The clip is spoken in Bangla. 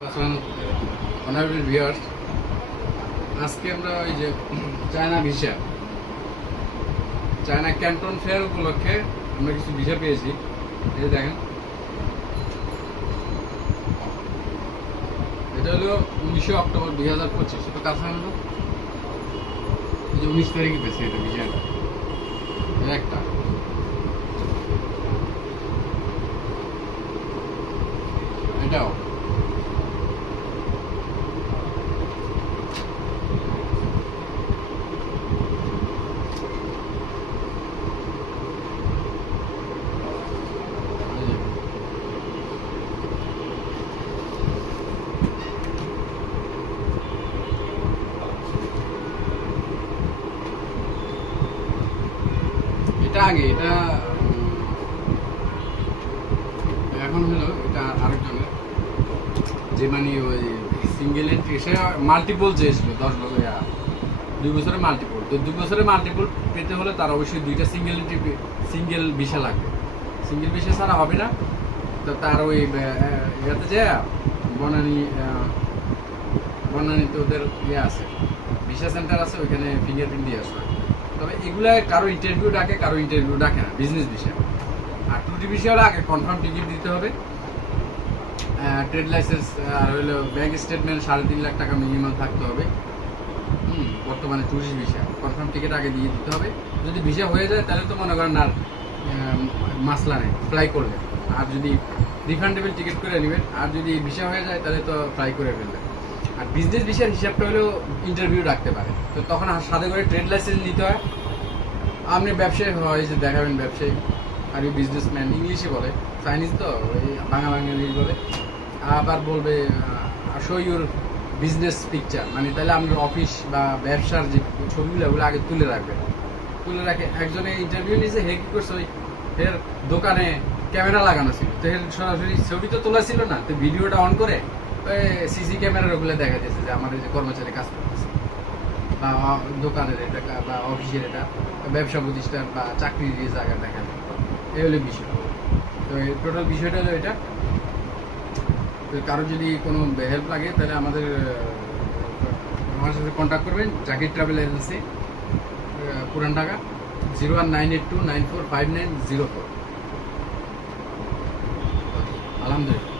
অনারেবল ভিউয়ার্স, আজকে আমরা ওই যে China visa, China Canton fair উপলক্ষে আমরা কিছু ভিসা পেয়েছি। এই যে দেখেন, এটা হলো 19 অক্টোবর 2025। এটা কাছে হলো এই যে 19 তারিখে পেয়েছি এটা ভিসাটা। এটা একটা এটাও এটা আগে, এটা এখন হলো এটা আরেকজনের, যে মানে ওই সিঙ্গেল এন্ট্রি, সে মাল্টিপল চেয়েছিল 10 বছর 2 বছরের মাল্টিপল। তো 2 বছরের মাল্টিপল পেতে হলে তার অবশ্যই 2টা সিঙ্গেল এন্ট্রি, সিঙ্গেল ভিসা লাগবে। সিঙ্গেল ভিসা ছাড়া হবে না। তো তার ওই ইয়াতে যে বনানীতে ওদের ইয়ে আছে, ভিসা সেন্টার আছে, ওইখানে ফিঙ্গারপ্রিন্ট দিয়ে আসবে। তবে এগুলা কারো ইন্টারভিউ ডাকে, কারো ইন্টারভিউ ডাকে না, বিজনেস ভিসা। আর টুটি ভিসা হলে আগে কনফার্ম টিকিট দিতে হবে, ট্রেড লাইসেন্স, আর হলো ব্যাংক স্টেটমেন্ট 3.5 লাখ টাকা মিনিমাম থাকতে হবে। বর্তমানে টুরিস্ট ভিসা কনফার্ম টিকিট আগে দিয়ে দিতে হবে। যদি ভিসা হয়ে যায় তাহলে তো মনে করেন আর মাসলা নেই, ফ্লাই করলে। আর যদি রিফান্ডেবল টিকিট করে নেবেন, আর যদি ভিসা হয়ে যায় তাহলে তো ফ্লাই করে ফেলবেন। আর বিজনেস ভিসার হিসাবটা হলেও ইন্টারভিউ রাখতে পারে। তো তখন সাথে করে ট্রেড লাইসেন্স নিতে হয়। আপনি ব্যবসায়ী হয় যে দেখাবেন ব্যবসায়ী, আর ইউ বিজনেসম্যান, ইংলিশে বলে, চাইনিজ তো ওই বাংলা ইংলিশ বলে। আবার বলবে শো ইউর বিজনেস পিকচার, মানে তাহলে আপনার অফিস বা ব্যবসার যে ছবিগুলো ওগুলো আগে তুলে রাখবেন। তুলে রাখে একজনে ইন্টারভিউ নিয়েছে, হে কী করছে, ওই এর দোকানে ক্যামেরা লাগানো ছিল, তো এর সরাসরি ছবি তো তোলা ছিল না, তো ভিডিওটা অন করে ওই সিসি ক্যামেরার ওগুলো দেখা যাচ্ছে যে আমার যে কর্মচারী কাজ করতেছে, বা দোকানের এটা বা অফিসের এটা, ব্যবসা প্রতিষ্ঠান বা চাকরির যে জায়গা দেখা যায়। এই হলো বিষয়। তো এই টোটাল বিষয়টা হলো এটা। তো কারো যদি কোনো হেল্প লাগে তাহলে আমার সাথে কন্ট্যাক্ট করবেন। জাকির ট্রাভেল এজেন্সি, পুরান ঢাকা, 01982945904। আলহামদুলিল্লাহ।